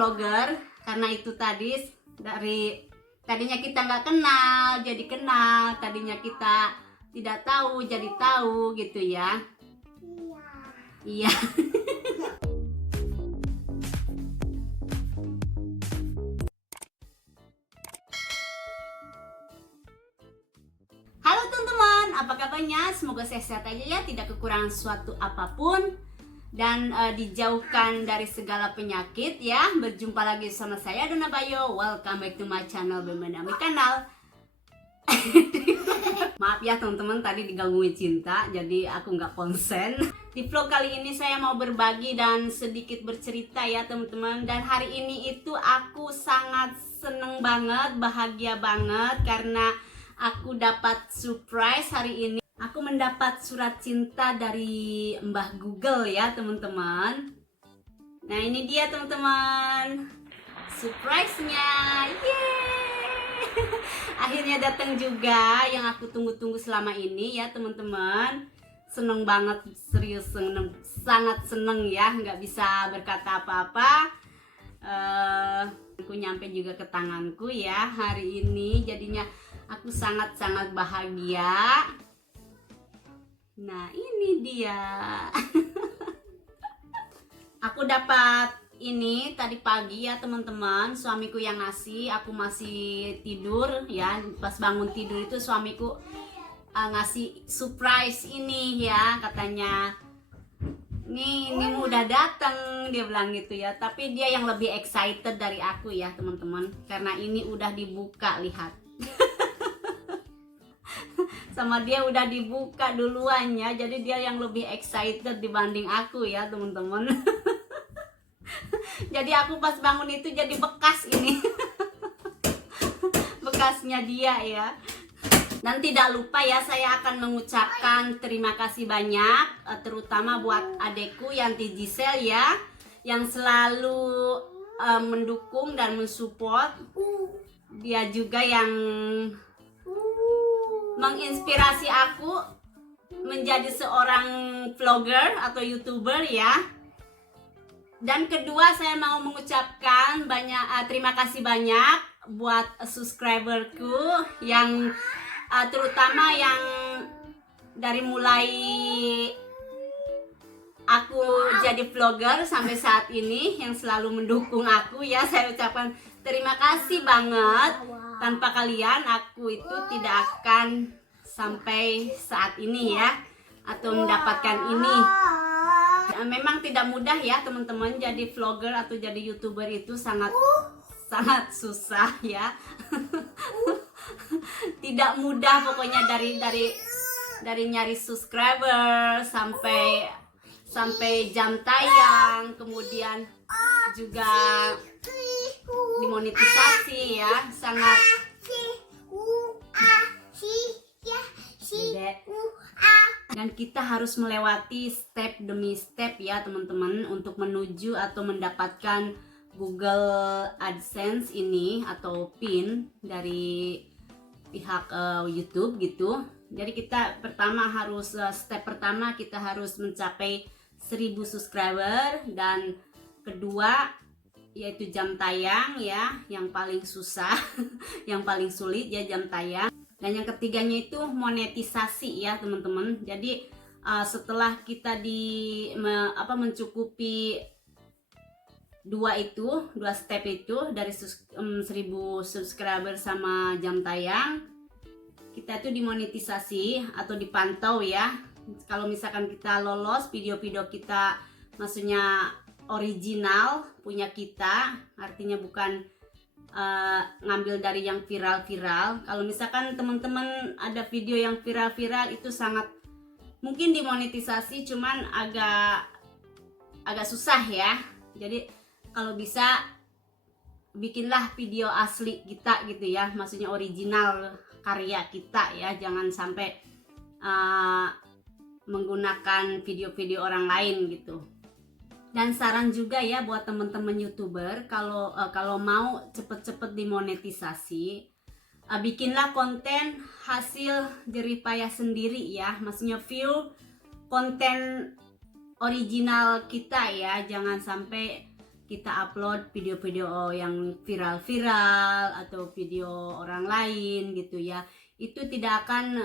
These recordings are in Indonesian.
vlogger, karena itu tadi dari tadinya kita nggak kenal jadi kenal, tadinya kita tidak tahu jadi tahu gitu ya. Iya. Halo teman-teman, apa kabarnya? Semoga sehat aja ya, tidak kekurangan suatu apapun dan dijauhkan dari segala penyakit ya. Berjumpa lagi sama saya Dona Bayo. Welcome back to my channel, Bemenami Kanal. Maaf ya teman-teman, tadi digangguin cinta jadi aku nggak konsen. Di vlog kali ini saya mau berbagi dan sedikit bercerita ya teman-teman. Dan hari ini itu aku sangat seneng banget, bahagia banget karena aku dapat surprise hari ini. Aku mendapat surat cinta dari Mbah Google ya teman-teman. Nah ini dia teman-teman, surprise-nya. Yeay! Akhirnya datang juga yang aku tunggu-tunggu selama ini ya teman-teman. Seneng banget, serius seneng, sangat seneng ya, nggak bisa berkata apa-apa. Aku nyampe juga ke tanganku ya hari ini, jadinya aku sangat-sangat bahagia. Nah ini dia. Aku dapat ini tadi pagi ya teman-teman, suamiku yang ngasih. Aku masih tidur ya, pas bangun tidur itu suamiku ngasih surprise ini ya, katanya ini udah datang, dia bilang gitu ya. Tapi dia yang lebih excited dari aku ya teman-teman, karena ini udah dibuka, lihat. Sama dia udah dibuka duluan ya, jadi dia yang lebih excited dibanding aku ya teman-teman. Jadi aku pas bangun itu jadi bekas ini. Bekasnya dia ya. Dan tidak lupa ya, saya akan mengucapkan terima kasih banyak, terutama buat adekku Yanti Gisel ya, yang selalu mendukung dan mensupport. Dia juga yang menginspirasi aku menjadi seorang vlogger atau YouTuber ya. Dan kedua, saya mau mengucapkan terima kasih banyak buat subscriberku yang terutama yang dari mulai aku jadi vlogger sampai saat ini yang selalu mendukung aku ya. Saya ucapkan terima kasih banget. Tanpa kalian aku itu tidak akan sampai saat ini ya, atau mendapatkan ini. Memang tidak mudah ya teman-teman, jadi vlogger atau jadi YouTuber itu sangat susah ya. Tidak mudah pokoknya, dari nyari subscriber sampai jam tayang, kemudian juga dimonetisasi ya, sangat dan kita harus melewati step demi step ya teman-teman untuk menuju atau mendapatkan Google AdSense ini atau PIN dari pihak YouTube gitu. Jadi kita step pertama kita harus mencapai 1000 subscriber, dan kedua yaitu jam tayang ya, yang paling susah yang paling sulit ya jam tayang. Dan yang ketiganya itu monetisasi ya teman-teman. Jadi setelah kita mencukupi dua step itu dari 1000 subscriber sama jam tayang, kita itu dimonetisasi atau dipantau ya. Kalau misalkan kita lolos, video-video kita maksudnya original punya kita, artinya bukan ngambil dari yang viral-viral. Kalau misalkan teman-teman ada video yang viral-viral itu sangat mungkin dimonetisasi, cuman agak susah ya. Jadi kalau bisa bikinlah video asli kita gitu ya, maksudnya original karya kita ya, jangan sampai menggunakan video-video orang lain gitu. Dan saran juga ya buat teman-teman YouTuber, kalau mau cepet-cepet dimonetisasi, bikinlah konten hasil jerih payah sendiri ya, maksudnya view konten original kita ya. Jangan sampai kita upload video-video yang viral-viral atau video orang lain gitu ya, itu tidak akan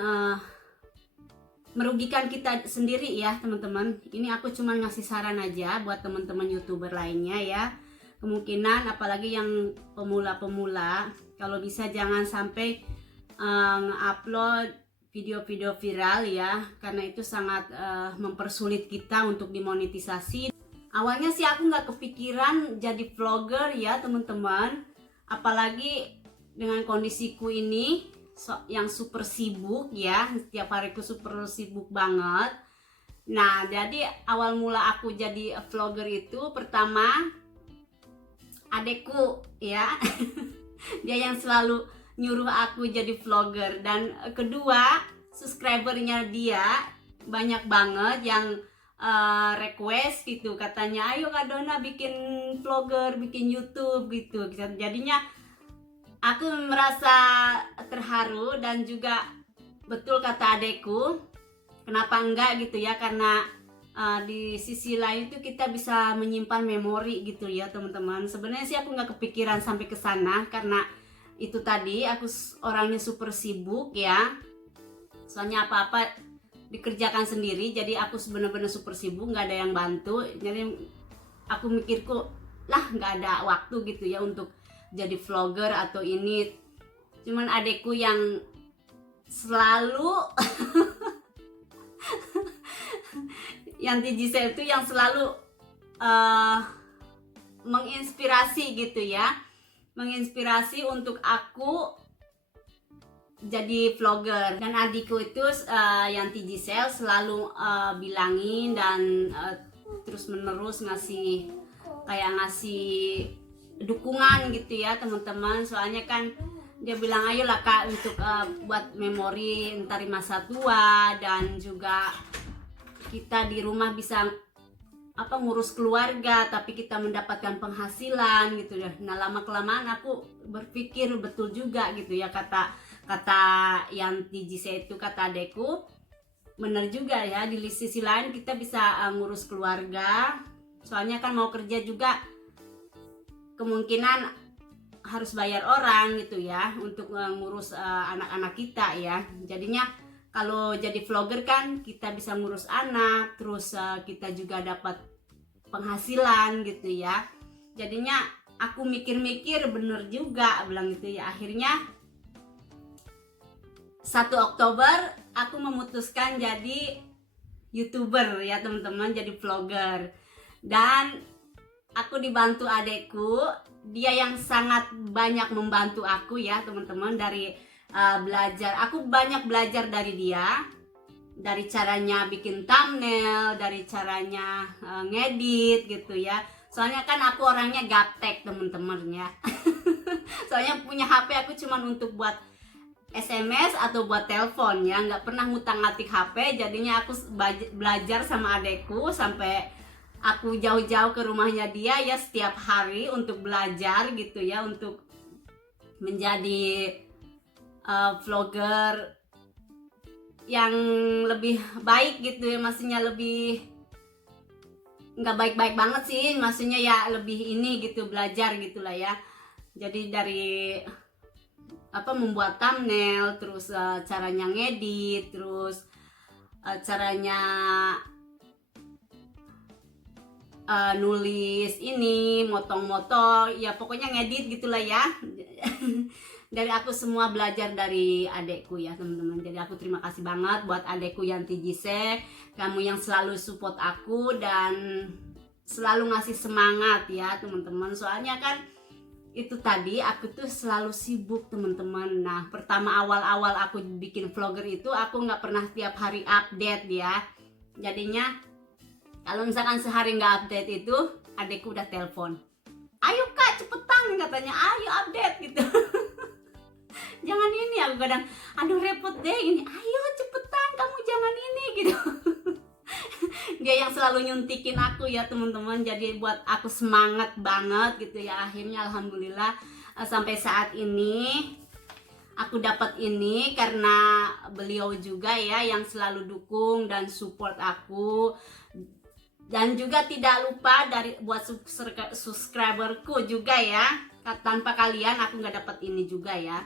merugikan kita sendiri ya teman-teman. Ini aku cuma ngasih saran aja buat teman-teman YouTuber lainnya ya. Kemungkinan apalagi yang pemula-pemula, kalau bisa jangan sampai upload video-video viral ya, karena itu sangat mempersulit kita untuk dimonetisasi. Awalnya sih aku nggak kepikiran jadi vlogger ya teman-teman, apalagi dengan kondisiku ini yang super sibuk ya, setiap hariku super sibuk banget. Nah, jadi awal mula aku jadi vlogger itu pertama adekku ya, dia yang selalu nyuruh aku jadi vlogger, dan kedua subscribernya dia banyak banget yang request gitu, katanya ayo Kak Donna bikin vlogger, bikin YouTube gitu. Jadinya aku merasa terharu dan juga betul kata adekku, kenapa enggak gitu ya, karena di sisi lain itu kita bisa menyimpan memori gitu ya teman-teman. Sebenarnya sih aku nggak kepikiran sampai ke sana karena itu tadi aku orangnya super sibuk ya, soalnya apa-apa dikerjakan sendiri, jadi aku benar-benar super sibuk, nggak ada yang bantu. Jadi aku mikirku lah nggak ada waktu gitu ya untuk jadi vlogger atau ini. Cuman adekku yang selalu yang TGC itu yang selalu menginspirasi gitu ya, menginspirasi untuk aku jadi vlogger. Dan adikku itu yang TG selalu bilangin dan terus menerus ngasih dukungan gitu ya teman-teman. Soalnya kan dia bilang ayolah Kak untuk buat memori ntar di masa tua, dan juga kita di rumah bisa ngurus keluarga tapi kita mendapatkan penghasilan gitu ya. Nah, lama kelamaan aku berpikir betul juga gitu ya, kata yang TGC itu, kata adekku bener juga ya. Di sisi lain kita bisa ngurus keluarga, soalnya kan mau kerja juga kemungkinan harus bayar orang gitu ya untuk ngurus anak-anak kita ya. Jadinya kalau jadi vlogger kan kita bisa ngurus anak, terus kita juga dapat penghasilan gitu ya. Jadinya aku mikir-mikir bener juga bilang gitu ya. Akhirnya 1 Oktober aku memutuskan jadi YouTuber ya teman-teman, jadi vlogger. Dan aku dibantu adekku, dia yang sangat banyak membantu aku ya teman-teman. Dari belajar, aku banyak belajar dari dia, dari caranya bikin thumbnail, dari caranya ngedit gitu ya. Soalnya kan aku orangnya gaptek teman-teman ya. Soalnya punya HP aku cuman untuk buat SMS atau buat telepon ya, nggak pernah ngutang-ngatik HP. Jadinya aku belajar sama adekku sampai aku jauh-jauh ke rumahnya dia ya setiap hari untuk belajar gitu ya, untuk menjadi vlogger yang lebih baik gitu ya. Maksudnya lebih nggak baik-baik banget sih, maksudnya ya lebih ini gitu, belajar gitulah ya. Jadi dari membuat thumbnail, terus caranya ngedit, terus caranya nulis ini, motong-motong ya, pokoknya ngedit gitulah ya. Dari aku semua belajar dari adekku ya teman-teman. Jadi aku terima kasih banget buat adekku yang TGC, kamu yang selalu support aku dan selalu ngasih semangat ya teman-teman. Soalnya kan itu tadi aku tuh selalu sibuk teman-teman. Nah, pertama awal-awal aku bikin vlogger itu aku nggak pernah tiap hari update ya. Jadinya kalau misalkan sehari nggak update itu, adekku udah telepon, ayo Kak cepetan, katanya ayo update gitu. Jangan ini, aku kadang aduh repot deh ini, ayo cepetan kamu jangan ini gitu. Dia yang selalu nyuntikin aku ya teman-teman, jadi buat aku semangat banget gitu ya. Akhirnya alhamdulillah sampai saat ini aku dapat ini karena beliau juga ya yang selalu dukung dan support aku. Dan juga tidak lupa buat subscriberku juga ya. Tanpa kalian aku nggak dapat ini juga ya.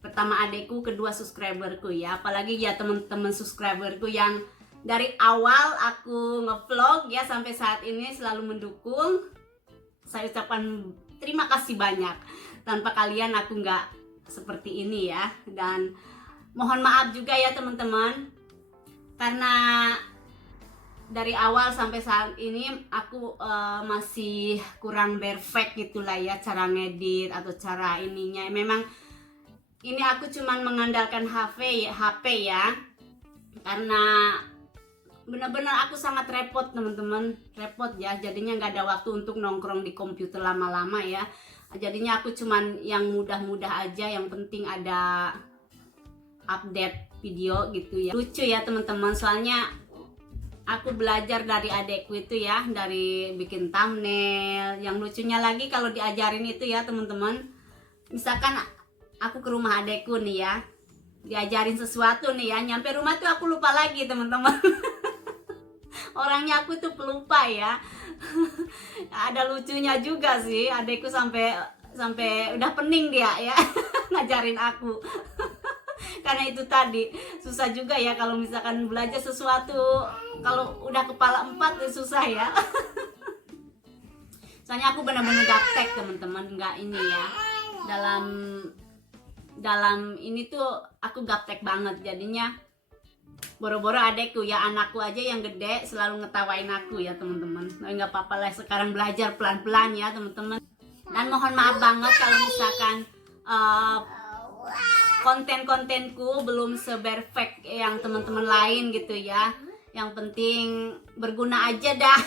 Pertama adekku, kedua subscriberku ya. Apalagi ya teman-teman subscriberku yang dari awal aku ngevlog ya sampai saat ini selalu mendukung. Saya ucapkan terima kasih banyak. Tanpa kalian aku nggak seperti ini ya. Dan mohon maaf juga ya teman-teman, karena dari awal sampai saat ini aku masih kurang perfect gitulah ya cara ngedit atau cara ininya. Memang ini aku cuman mengandalkan HP ya, karena benar-benar aku sangat repot teman-teman, repot ya. Jadinya nggak ada waktu untuk nongkrong di komputer lama-lama ya. Jadinya aku cuman yang mudah-mudah aja, yang penting ada update video gitu ya. Lucu ya teman-teman, soalnya aku belajar dari adekku itu ya, dari bikin thumbnail. Yang lucunya lagi kalau diajarin itu ya teman-teman, misalkan aku ke rumah adekku nih ya, diajarin sesuatu nih ya, nyampe rumah tuh aku lupa lagi teman-teman. Orangnya aku tuh pelupa ya. Ada lucunya juga sih, adekku sampai udah pening dia ya ngajarin aku. Karena itu tadi susah juga ya kalau misalkan belajar sesuatu, kalau udah kepala 4 susah ya. Soalnya aku benar-benar gaptek teman-teman, nggak ini ya, dalam ini tuh aku gaptek banget. Jadinya boro-boro adekku ya, anakku aja yang gede selalu ngetawain aku ya teman-teman. Nggak apa-apa lah, sekarang belajar pelan-pelan ya teman-teman. Dan mohon maaf banget kalau misalkan konten-kontenku belum seperfect yang teman-teman lain gitu ya. Yang penting berguna aja dah.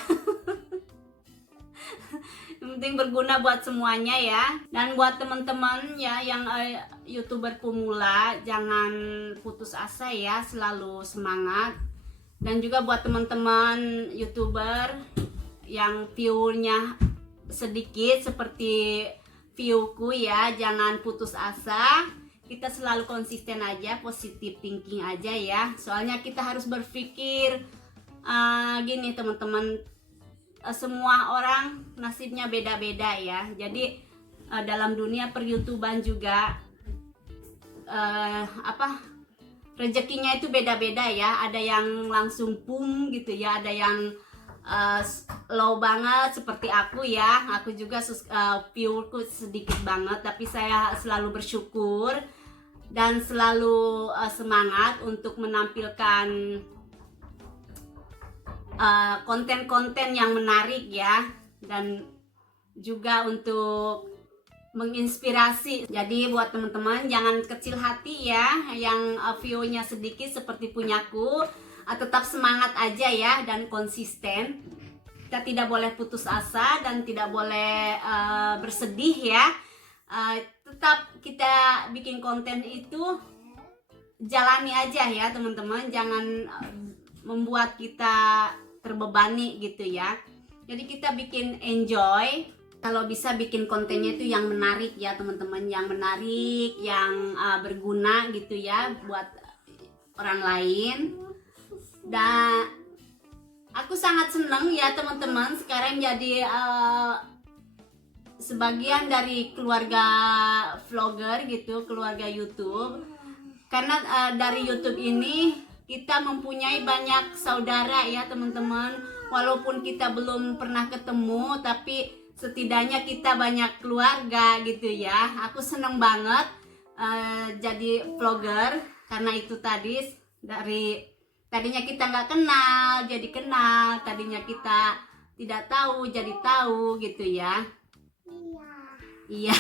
Yang penting berguna buat semuanya ya. Dan buat teman-teman ya yang YouTuber pemula, jangan putus asa ya, selalu semangat. Dan juga buat teman-teman YouTuber yang view-nya sedikit seperti viewku ya, jangan putus asa. Kita selalu konsisten aja, positive thinking aja ya. Soalnya kita harus berpikir gini teman-teman, semua orang nasibnya beda-beda ya. Jadi dalam dunia per-YouTuban juga rezekinya itu beda-beda ya. Ada yang langsung boom gitu ya, ada yang low banget seperti aku ya. Aku juga viewku sedikit banget, tapi saya selalu bersyukur dan selalu semangat untuk menampilkan konten-konten yang menarik ya, dan juga untuk menginspirasi. Jadi buat teman-teman jangan kecil hati ya, yang view-nya sedikit seperti punyaku. Tetap semangat aja ya dan konsisten. Kita tidak boleh putus asa dan tidak boleh bersedih ya. Tetap kita bikin konten itu jalani aja ya teman-teman. Jangan membuat kita terbebani gitu ya. Jadi kita bikin enjoy. Kalau bisa bikin kontennya itu yang menarik ya teman-teman, yang menarik, yang berguna gitu ya buat orang lain. Dan aku sangat senang ya teman-teman sekarang jadi sebagian dari keluarga vlogger gitu, keluarga YouTube. Karena dari YouTube ini kita mempunyai banyak saudara ya teman-teman. Walaupun kita belum pernah ketemu, tapi setidaknya kita banyak keluarga gitu ya. Aku senang banget jadi vlogger, karena itu tadi dari tadinya kita nggak kenal jadi kenal, tadinya kita tidak tahu jadi tahu gitu ya. Iya.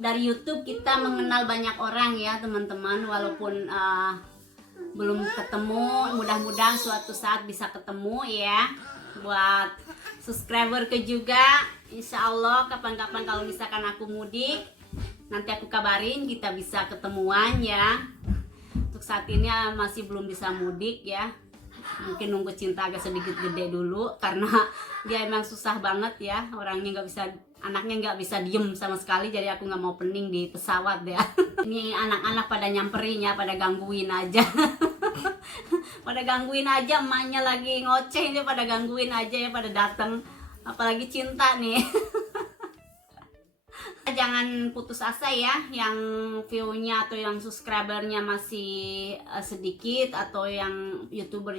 Dari YouTube kita mengenal banyak orang ya teman-teman, walaupun belum ketemu, mudah-mudahan suatu saat bisa ketemu ya. Buat subscriber ke juga, insya Allah kapan-kapan kalau misalkan aku mudik, nanti aku kabarin kita bisa ketemuan ya. Untuk saat ini masih belum bisa mudik ya, mungkin nunggu Cinta agak sedikit gede dulu, karena dia emang susah banget ya, orangnya nggak bisa, anaknya nggak bisa diem sama sekali, jadi aku nggak mau pening di pesawat ya. Ini anak-anak pada nyamperin ya, pada gangguin aja. pada gangguin aja, emaknya lagi ngoceh ini pada gangguin aja ya, pada datang, apalagi Cinta nih. Jangan putus asa ya, yang view-nya atau yang subscribernya masih sedikit, atau yang youtuber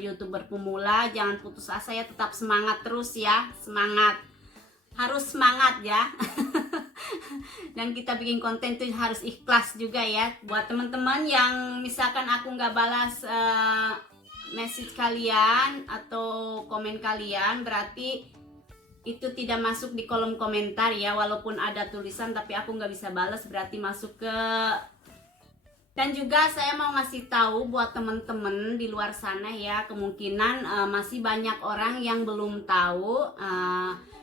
pemula, jangan putus asa ya, tetap semangat terus ya, semangat, harus semangat ya. Dan kita bikin konten tuh harus ikhlas juga ya. Buat teman-teman yang misalkan aku nggak balas message kalian atau komen kalian, berarti itu tidak masuk di kolom komentar ya, walaupun ada tulisan tapi aku nggak bisa balas, berarti masuk ke. Dan juga saya mau ngasih tahu buat temen-temen di luar sana ya, kemungkinan masih banyak orang yang belum tahu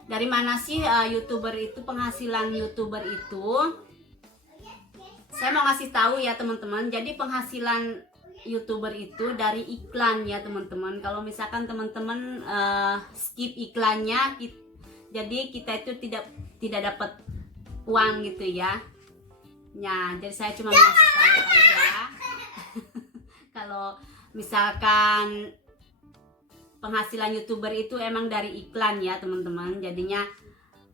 dari mana sih youtuber itu, penghasilan youtuber itu. Saya mau ngasih tahu ya teman-teman, jadi penghasilan youtuber itu dari iklan ya teman-teman. Kalau misalkan teman-teman skip iklannya, jadi kita itu tidak dapat uang gitu ya. Nah, jadi saya cuma ngasih tahu aja. Kalau misalkan penghasilan youtuber itu emang dari iklan ya teman-teman. Jadinya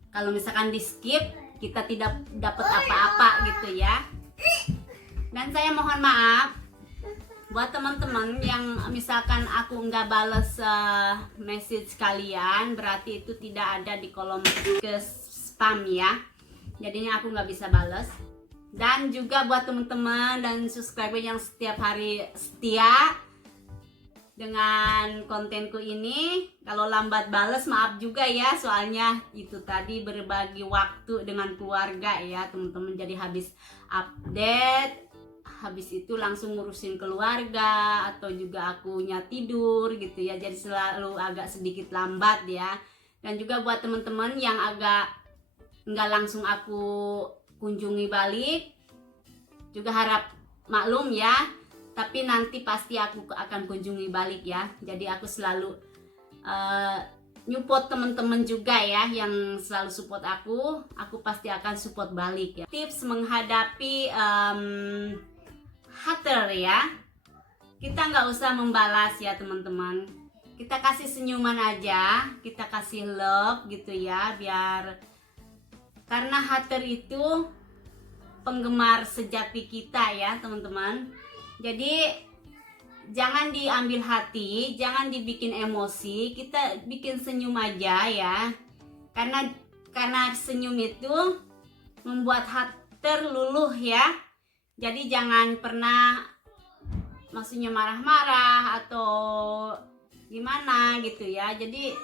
kalau misalkan di skip, kita tidak dapat apa-apa gitu ya. Dan saya mohon maaf buat teman-teman yang misalkan aku nggak bales message kalian, berarti itu tidak ada di kolom ke spam ya, jadinya aku nggak bisa bales. Dan juga buat teman-teman dan subscriber yang setiap hari setia dengan kontenku ini, kalau lambat bales maaf juga ya, soalnya itu tadi berbagi waktu dengan keluarga ya teman-teman, jadi habis update, habis itu langsung ngurusin keluarga, atau juga akunya tidur gitu ya, jadi selalu agak sedikit lambat ya. Dan juga buat teman-teman yang agak nggak langsung aku kunjungi balik, juga harap maklum ya, tapi nanti pasti aku akan kunjungi balik ya. Jadi aku selalu support teman-teman juga ya, yang selalu support aku pasti akan support balik ya. Tips menghadapi hater ya, kita nggak usah membalas ya teman-teman, kita kasih senyuman aja, kita kasih love gitu ya, biar, karena hater itu penggemar sejati kita ya teman-teman. Jadi jangan diambil hati, jangan dibikin emosi, kita bikin senyum aja ya, karena senyum itu membuat hater luluh ya. Jadi jangan pernah maksudnya marah-marah atau gimana gitu ya. Jadi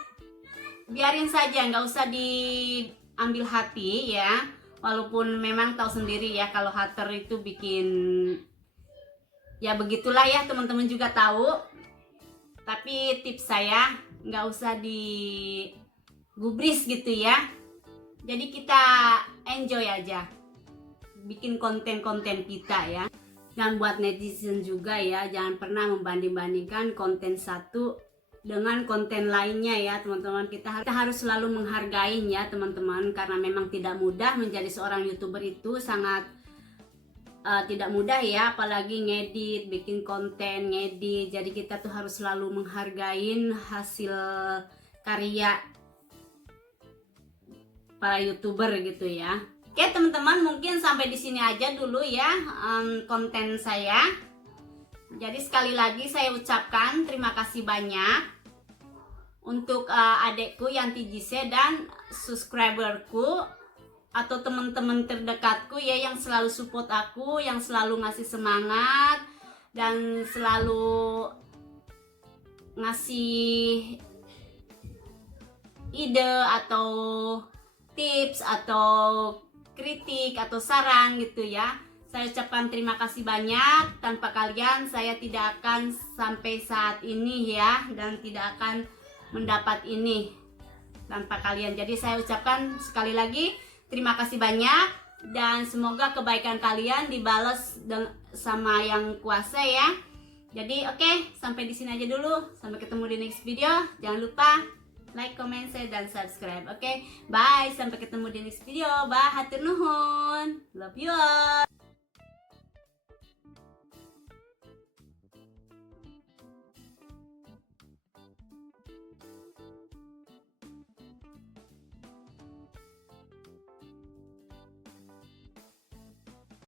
biarin saja, nggak usah diambil hati ya. Walaupun memang tahu sendiri ya kalau hater itu bikin, ya begitulah ya, teman-teman juga tahu. Tapi tips saya nggak usah digubris gitu ya. Jadi kita enjoy aja bikin konten-konten kita ya. Dan buat netizen juga ya, jangan pernah membanding-bandingkan konten satu dengan konten lainnya ya teman-teman. Kita harus selalu menghargai ya teman-teman, karena memang tidak mudah menjadi seorang youtuber, itu sangat tidak mudah ya, apalagi ngedit, bikin konten, ngedit. Jadi kita tuh harus selalu menghargai hasil karya para youtuber gitu ya. Oke teman-teman, mungkin sampai di sini aja dulu ya konten saya. Jadi sekali lagi saya ucapkan terima kasih banyak untuk adekku Yanti Jise dan subscriberku atau teman-teman terdekatku ya, yang selalu support aku, yang selalu ngasih semangat dan selalu ngasih ide atau tips atau kritik atau saran gitu ya. Saya ucapkan terima kasih banyak. Tanpa kalian saya tidak akan sampai saat ini ya, dan tidak akan mendapat ini tanpa kalian. Jadi saya ucapkan sekali lagi terima kasih banyak, dan semoga kebaikan kalian dibalas sama yang kuasa ya. Jadi oke, sampai di sini aja dulu. Sampai ketemu di next video. Jangan lupa like, comment, share, dan subscribe. Oke, bye. Sampai ketemu di next video. Bye. Hatur nuhun. Love you all.